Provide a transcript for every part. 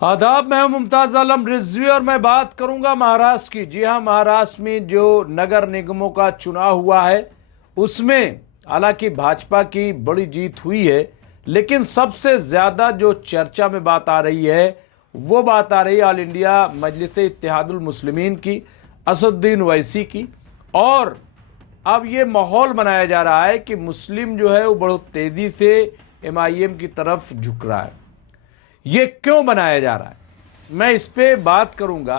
आदाब, मैं हूं मुमताज आलम रिजवी और मैं बात करूंगा महाराष्ट्र की। जी हां, महाराष्ट्र में जो नगर निगमों का चुनाव हुआ है उसमें हालांकि भाजपा की बड़ी जीत हुई है, लेकिन सबसे ज्यादा जो चर्चा में बात आ रही है वो बात आ रही है ऑल इंडिया मजलिस इत्तेहादुल मुस्लिमीन की, असदुद्दीन ओवैसी की। और अब ये माहौल बनाया जा रहा है कि मुस्लिम जो है वो बहुत तेजी से एमआईएम की तरफ झुक रहा है। ये क्यों बनाया जा रहा है, मैं इस पे बात करूंगा।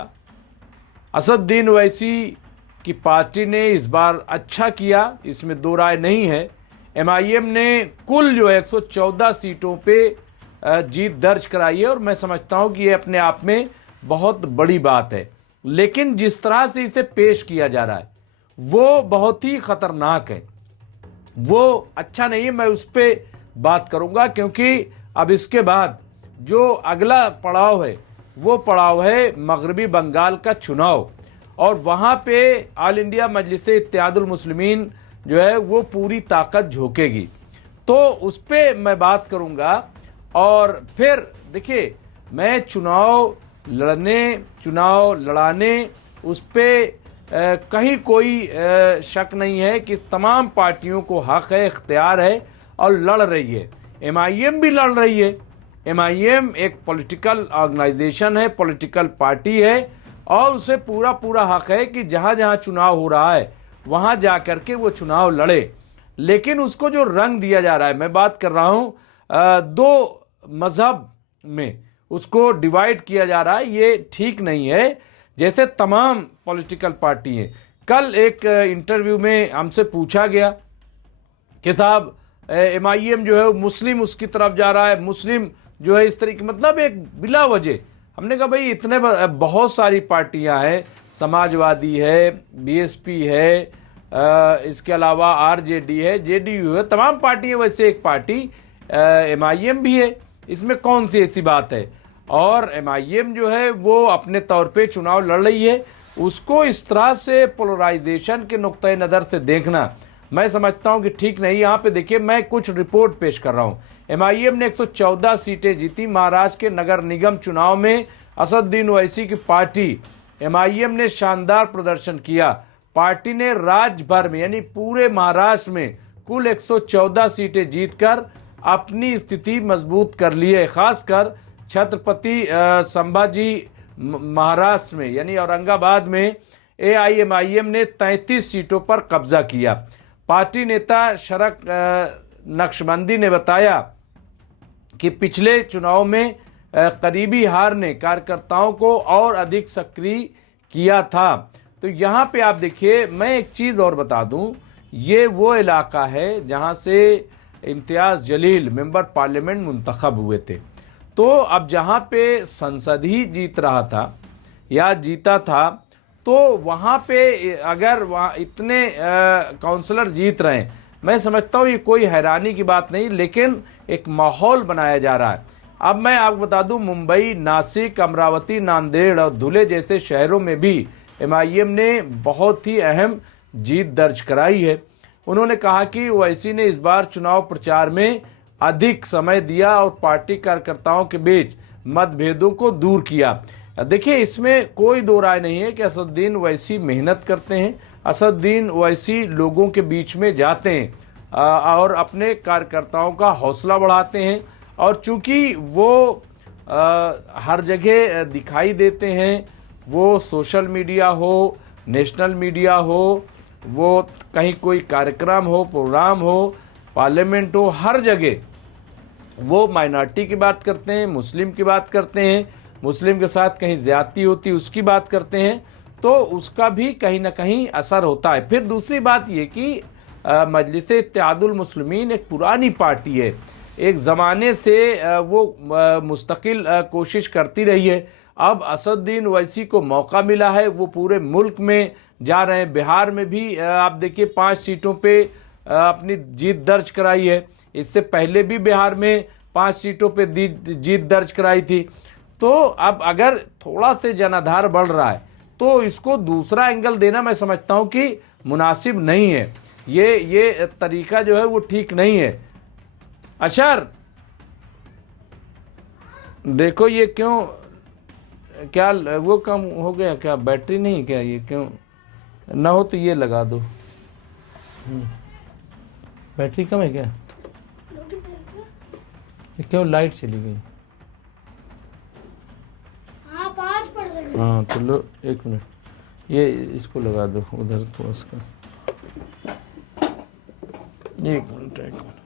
असदुद्दीन ओवैसी की पार्टी ने इस बार अच्छा किया, इसमें दो राय नहीं है। एमआईएम ने कुल जो 114 सीटों पे जीत दर्ज कराई है और मैं समझता हूं कि ये अपने आप में बहुत बड़ी बात है। लेकिन जिस तरह से इसे पेश किया जा रहा है वो बहुत ही खतरनाक है, वो अच्छा नहीं है। मैं उस पर बात करूंगा क्योंकि अब इसके बाद जो अगला पड़ाव है वो पड़ाव है मगरबी बंगाल का चुनाव, और वहां पे ऑल इंडिया मजलिस इत्तेहादुल मुस्लिमीन जो है वो पूरी ताकत झोंकेगी, तो उस पर मैं बात करूंगा। और फिर देखिए, मैं चुनाव लड़ाने उस पर कहीं कोई शक नहीं है कि तमाम पार्टियों को हक है, इख्तियार है और लड़ रही है। एमआईएम भी लड़ रही है। एमआईएम एक पॉलिटिकल ऑर्गेनाइजेशन है, पॉलिटिकल पार्टी है और उसे पूरा पूरा हक है कि जहां जहां चुनाव हो रहा है वहां जाकर के वो चुनाव लड़े। लेकिन उसको जो रंग दिया जा रहा है, मैं बात कर रहा हूं दो मजहब में उसको डिवाइड किया जा रहा है, ये ठीक नहीं है जैसे तमाम पॉलिटिकल पार्टी हैं। कल एक इंटरव्यू में हमसे पूछा गया कि साहब एमआईएम जो है मुस्लिम उसकी तरफ जा रहा है, मुस्लिम जो है इस तरीके, मतलब एक बिला वजह। हमने कहा भाई इतने बहुत सारी पार्टियां हैं, समाजवादी है, बीएसपी है, इसके अलावा आरजेडी है, जेडीयू है, तमाम पार्टियां, वैसे एक पार्टी एमआईएम भी है, इसमें कौन सी ऐसी बात है। और एमआईएम जो है वो अपने तौर पे चुनाव लड़ रही है, उसको इस तरह से पोलराइजेशन के नुक्ते नज़र से देखना मैं समझता हूं कि ठीक नहीं। यहां पे देखिए, मैं कुछ रिपोर्ट पेश कर रहा हूं। एमआईएम ने 114 सीटें जीती महाराष्ट्र के नगर निगम चुनाव में। असदुद्दीन ओवैसी की पार्टी एमआईएम ने शानदार प्रदर्शन किया। पार्टी ने राज्य भर में यानी पूरे महाराष्ट्र में कुल 114 सीटें जीतकर अपनी स्थिति मजबूत कर ली है। खासकर छत्रपति संभाजी महाराष्ट्र में यानी औरंगाबाद में एआईएमआईएम ने 33 सीटों पर कब्जा किया। पार्टी नेता शरक नक्शबंदी ने बताया कि पिछले चुनाव में करीबी हार ने कार्यकर्ताओं को और अधिक सक्रिय किया था। तो यहाँ पे आप देखिए, मैं एक चीज़ और बता दूं, ये वो इलाका है जहाँ से इम्तियाज़ जलील मेंबर पार्लियामेंट मुंतखब हुए थे। तो अब जहाँ पे संसद ही जीत रहा था या जीता था, तो वहाँ पे अगर वहाँ इतने काउंसलर जीत रहे हैं, मैं समझता हूँ ये कोई हैरानी की बात नहीं, लेकिन एक माहौल बनाया जा रहा है। अब मैं आपको बता दूं, मुंबई, नासिक, अमरावती, नांदेड़ और धुले जैसे शहरों में भी एमआईएम ने बहुत ही अहम जीत दर्ज कराई है। उन्होंने कहा कि ओवैसी ने इस बार चुनाव प्रचार में अधिक समय दिया और पार्टी कार्यकर्ताओं के बीच मतभेदों को दूर किया। देखिए, इसमें कोई दो राय नहीं है कि असदुद्दीन ओवैसी मेहनत करते हैं। असदुद्दीन ओवैसी लोगों के बीच में जाते हैं और अपने कार्यकर्ताओं का हौसला बढ़ाते हैं, और चूंकि वो हर जगह दिखाई देते हैं, वो सोशल मीडिया हो, नेशनल मीडिया हो, वो कहीं कोई कार्यक्रम हो, प्रोग्राम हो, पार्लियामेंट हो, हर जगह वो माइनॉरिटी की बात करते हैं, मुस्लिम की बात करते हैं, मुस्लिम के साथ कहीं ज्यादती होती उसकी बात करते हैं, तो उसका भी कहीं ना कहीं असर होता है। फिर दूसरी बात ये कि मजलिस इत्तेहादुल मुस्लिमीन एक पुरानी पार्टी है, एक ज़माने से वो मुस्तकिल कोशिश करती रही है। अब असदुद्दीन ओवैसी को मौका मिला है, वो पूरे मुल्क में जा रहे हैं। बिहार में भी आप देखिए 5 सीटों पे अपनी जीत दर्ज कराई है। इससे पहले भी बिहार में 5 सीटों पे जीत दर्ज कराई थी। तो अब अगर थोड़ा से जनाधार बढ़ रहा है तो इसको दूसरा एंगल देना मैं समझता हूं कि मुनासिब नहीं है। ये तरीका जो है वो ठीक नहीं है। अशर, देखो ये क्यों क्या वो कम हो गया क्या, बैटरी नहीं क्या, ये क्यों ना हो तो ये लगा दो। बैटरी कम है क्या, ये क्यों लाइट चली गई। हाँ 5%। हाँ तो लो 1 मिनट, ये इसको लगा दो उधर थोड़ा सा, 1 मिनट 1 मिनट।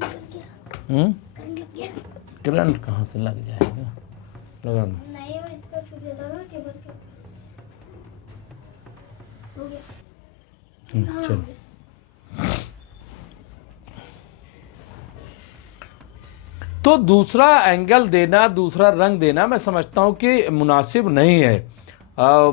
करंट लग गया। करंट कहाँ से लग जाएगा, लगा दो। नहीं मैं इसका छू देता ना केबल के। हो गया। चलो तो दूसरा एंगल देना, दूसरा रंग देना मैं समझता हूं कि मुनासिब नहीं है।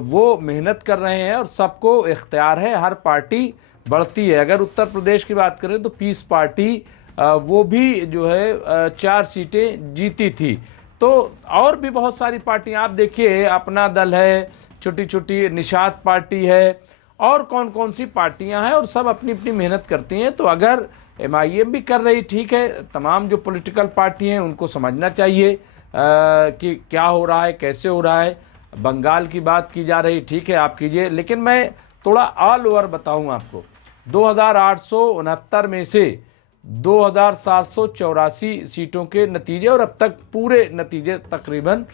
वो मेहनत कर रहे हैं और सबको इख्तियार है, हर पार्टी बढ़ती है। अगर उत्तर प्रदेश की बात करें तो पीस पार्टी वो भी जो है 4 सीटें जीती थी। तो और भी बहुत सारी पार्टियां आप देखिए, अपना दल है, छोटी छोटी निषाद पार्टी है, और कौन कौन सी पार्टियां हैं, और सब अपनी अपनी मेहनत करती हैं। तो अगर MIM भी कर रही, ठीक है, तमाम जो पॉलिटिकल पार्टी हैं उनको समझना चाहिए कि क्या हो रहा है, कैसे हो रहा है। बंगाल की बात की जा रही, ठीक है आप कीजिए, लेकिन मैं थोड़ा ऑल ओवर बताऊं आपको। 2869 में से 2784 सीटों के नतीजे, और अब तक पूरे नतीजे तकरीबन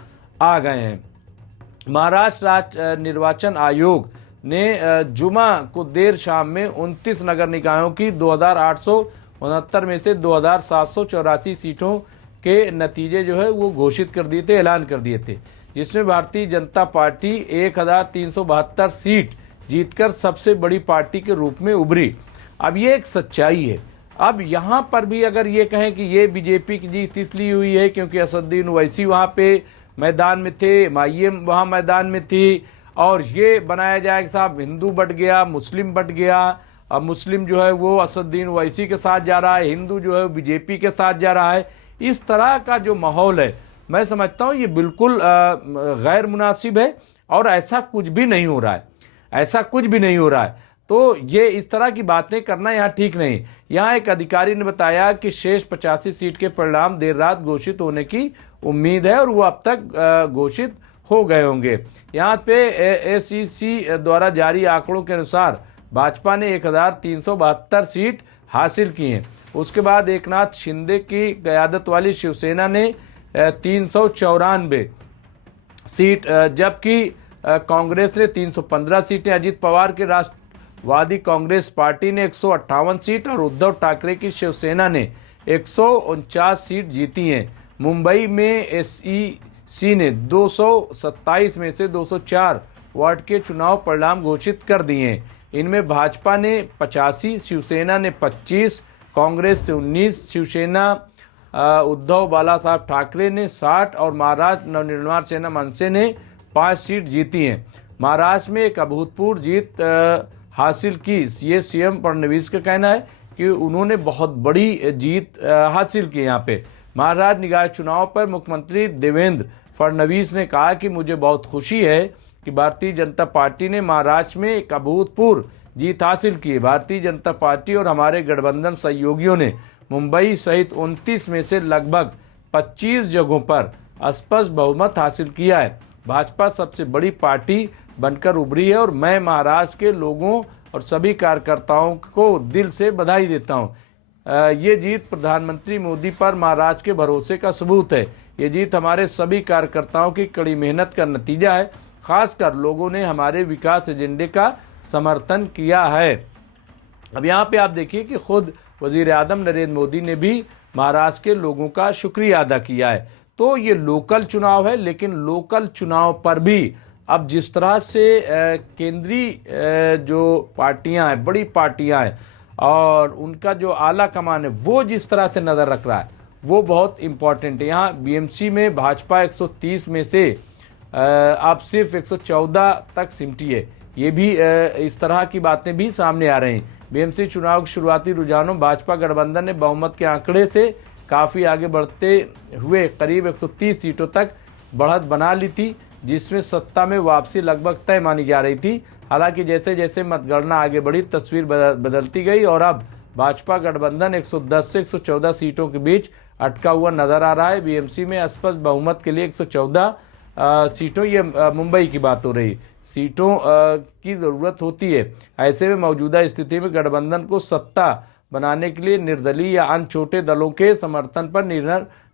आ गए हैं। महाराष्ट्र राज्य निर्वाचन आयोग ने जुमा को देर शाम में 29 नगर निकायों की 2869 में से 2784 सीटों के नतीजे जो है वो घोषित कर दिए थे, ऐलान कर दिए थे, जिसमें भारतीय जनता पार्टी 1372 सीट जीतकर सबसे बड़ी पार्टी के रूप में उभरी। अब ये एक सच्चाई है। अब यहाँ पर भी अगर ये कहें कि ये बीजेपी की जीत इसलिए हुई है क्योंकि असदुद्दीन ओवैसी वहाँ पे मैदान में थे, MIM वहाँ मैदान में थी, और ये बनाया जाए कि साहब हिंदू बट गया, मुस्लिम बट गया, अब मुस्लिम जो है वो असदुद्दीन ओवैसी के साथ जा रहा है, हिंदू जो है वो बीजेपी के साथ जा रहा है, इस तरह का जो माहौल है मैं समझता हूँ ये बिल्कुल गैर मुनासिब है, और ऐसा कुछ भी नहीं हो रहा है, ऐसा कुछ भी नहीं हो रहा है। तो ये इस तरह की बातें करना यहाँ ठीक नहीं। यहाँ एक अधिकारी ने बताया कि शेष 85 सीट के परिणाम देर रात घोषित होने की उम्मीद है, और वो अब तक घोषित हो गए होंगे। यहाँ पे SEC द्वारा जारी आंकड़ों के अनुसार भाजपा ने 1372 सीट हासिल की हैं। उसके बाद एकनाथ शिंदे की क़यादत वाली शिवसेना ने 394 सीट, जबकि कांग्रेस ने 315 सीटें, अजित पवार के राष्ट्रवादी कांग्रेस पार्टी ने 158 सीट, और उद्धव ठाकरे की शिवसेना ने 149 सीट जीती हैं। मुंबई में SEC ने 227 में से 204 वार्ड के चुनाव परिणाम घोषित कर दिए हैं। इनमें भाजपा ने 85, शिवसेना ने 25, कांग्रेस से 19, शिवसेना उद्धव बाला साहब ठाकरे ने 60, और महाराष्ट्र नवनिर्माण सेना मनसे ने 5 सीट जीती हैं। महाराष्ट्र में एक अभूतपूर्व जीत हासिल की, ये CM फडणवीस का कहना है कि उन्होंने बहुत बड़ी जीत हासिल की। यहाँ पे महाराष्ट्र निकाय चुनाव पर मुख्यमंत्री देवेंद्र फडणवीस ने कहा कि मुझे बहुत खुशी है कि भारतीय जनता पार्टी ने महाराष्ट्र में एक अभूतपूर्व जीत हासिल की है। भारतीय जनता पार्टी और हमारे गठबंधन सहयोगियों ने मुंबई सहित 29 में से लगभग 25 जगहों पर स्पष्ट बहुमत हासिल किया है। भाजपा सबसे बड़ी पार्टी बनकर उभरी है, और मैं महाराष्ट्र के लोगों और सभी कार्यकर्ताओं को दिल से बधाई देता हूँ। ये जीत प्रधानमंत्री मोदी पर महाराष्ट्र के भरोसे का सबूत है। ये जीत हमारे सभी कार्यकर्ताओं की कड़ी मेहनत का नतीजा है। खासकर लोगों ने हमारे विकास एजेंडे का समर्थन किया है। अब यहाँ पे आप देखिए कि खुद वजीर आज़म नरेंद्र मोदी ने भी महाराष्ट्र के लोगों का शुक्रिया अदा किया है। तो ये लोकल चुनाव है, लेकिन लोकल चुनाव पर भी अब जिस तरह से केंद्रीय जो पार्टियां हैं, बड़ी पार्टियां हैं, और उनका जो आला कमान है वो जिस तरह से नज़र रख रहा है वो बहुत इम्पॉर्टेंट है। यहाँ BMC में भाजपा 130 में से अब सिर्फ 114 तक सिमटी है। ये भी इस तरह की बातें भी सामने आ रही हैं। BMC चुनाव के शुरुआती रुझानों भाजपा गठबंधन ने बहुमत के आंकड़े से काफ़ी आगे बढ़ते हुए करीब 130 सीटों तक बढ़त बना ली थी, जिसमें सत्ता में वापसी लगभग तय मानी जा रही थी। हालांकि जैसे जैसे मतगणना आगे बढ़ी तस्वीर बदलती गई, और अब भाजपा गठबंधन 110 से 114 सीटों के बीच अटका हुआ नज़र आ रहा है। बीएमसी में स्पष्ट बहुमत के लिए 114 सीटों, ये मुंबई की बात हो रही, सीटों की ज़रूरत होती है। ऐसे में मौजूदा स्थिति में गठबंधन को सत्ता बनाने के लिए निर्दलीय या अन्य छोटे दलों के समर्थन पर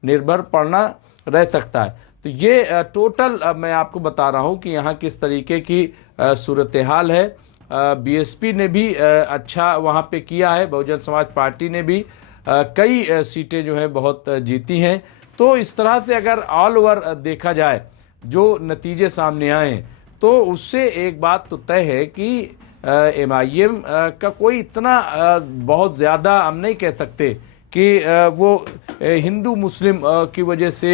निर्भर पड़ना रह सकता है। तो ये टोटल मैं आपको बता रहा हूँ कि यहाँ किस तरीके की सूरत हाल है। बीएसपी ने भी अच्छा वहाँ पे किया है, बहुजन समाज पार्टी ने भी कई सीटें जो है बहुत जीती हैं। तो इस तरह से अगर ऑल ओवर देखा जाए जो नतीजे सामने आए तो उससे एक बात तो तय है कि एमआईएम का कोई इतना बहुत ज़्यादा हम नहीं कह सकते कि वो हिंदू मुस्लिम की वजह से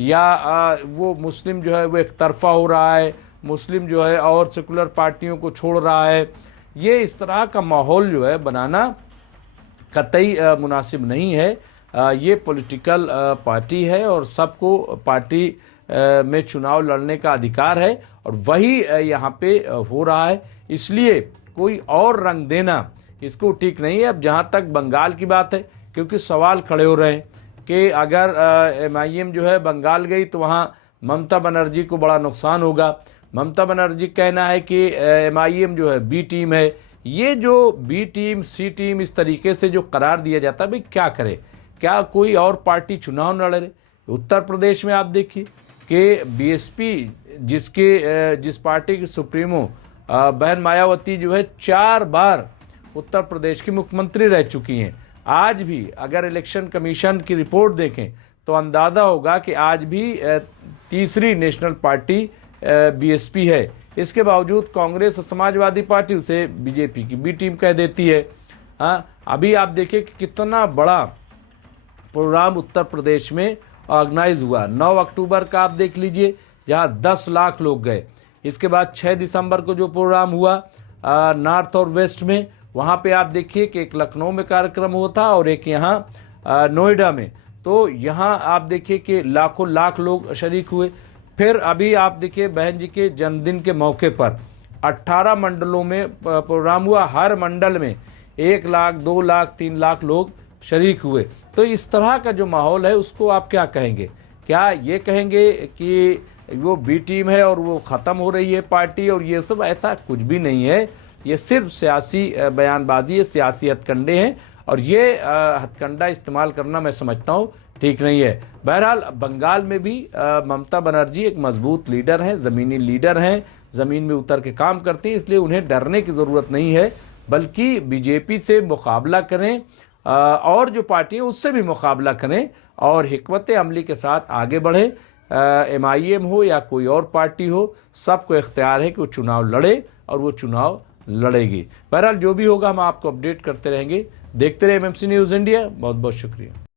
या वो मुस्लिम जो है वो एक तरफा हो रहा है, मुस्लिम जो है और सेकुलर पार्टियों को छोड़ रहा है। ये इस तरह का माहौल जो है बनाना कतई मुनासिब नहीं है। ये पॉलिटिकल पार्टी है और सबको पार्टी में चुनाव लड़ने का अधिकार है और वही यहाँ पे हो रहा है। इसलिए कोई और रंग देना इसको ठीक नहीं है। अब जहाँ तक बंगाल की बात है, क्योंकि सवाल खड़े हो रहे हैं कि अगर एमआईएम जो है बंगाल गई तो वहाँ ममता बनर्जी को बड़ा नुकसान होगा। ममता बनर्जी कहना है कि एमआईएम जो है बी टीम है। ये जो बी टीम सी टीम इस तरीके से जो करार दिया जाता है, भाई क्या करे, क्या कोई और पार्टी चुनाव न लड़े? उत्तर प्रदेश में आप देखिए कि बीएसपी जिस पार्टी की सुप्रीमो बहन मायावती जो है 4 बार उत्तर प्रदेश की मुख्यमंत्री रह चुकी हैं। आज भी अगर इलेक्शन कमीशन की रिपोर्ट देखें तो अंदाज़ा होगा कि आज भी तीसरी नेशनल पार्टी बीएसपी है। इसके बावजूद कांग्रेस और समाजवादी पार्टी उसे बीजेपी की बी टीम कह देती है। हाँ, अभी आप देखिए कि कितना बड़ा प्रोग्राम उत्तर प्रदेश में ऑर्गेनाइज हुआ। 9 अक्टूबर का आप देख लीजिए, जहां 10 लाख लोग गए। इसके बाद 6 दिसंबर को जो प्रोग्राम हुआ नॉर्थ और वेस्ट में, वहां पे आप देखिए कि एक लखनऊ में कार्यक्रम हुआ था और एक यहाँ नोएडा में। तो यहाँ आप देखिए कि लाखों लाख लोग शरीक हुए। फिर अभी आप देखिए बहन जी के जन्मदिन के मौके पर 18 मंडलों में प्रोग्राम हुआ। हर मंडल में 1 लाख 2 लाख 3 लाख लोग शरीक हुए। तो इस तरह का जो माहौल है उसको आप क्या कहेंगे? क्या ये कहेंगे कि वो बी टीम है और वो ख़त्म हो रही है पार्टी और ये सब? ऐसा कुछ भी नहीं है। ये सिर्फ सियासी बयानबाजी है, सियासी हथकंडे हैं और ये हथकंडा इस्तेमाल करना मैं समझता हूँ ठीक नहीं है। बहरहाल बंगाल में भी ममता बनर्जी एक मजबूत लीडर हैं, ज़मीनी लीडर हैं, ज़मीन में उतर के काम करती हैं, इसलिए उन्हें डरने की ज़रूरत नहीं है, बल्कि बीजेपी से मुकाबला करें और जो पार्टी है उससे भी मुकाबला करें और हिकमत अमली के साथ आगे बढ़ें। एमआईएम हो या कोई और पार्टी हो, सबको इख्तियार है कि वो चुनाव लड़े और वो चुनाव लड़ेगी। बहरहाल जो भी होगा हम आपको अपडेट करते रहेंगे। देखते रहे एमएमसी न्यूज़ इंडिया। बहुत बहुत शुक्रिया।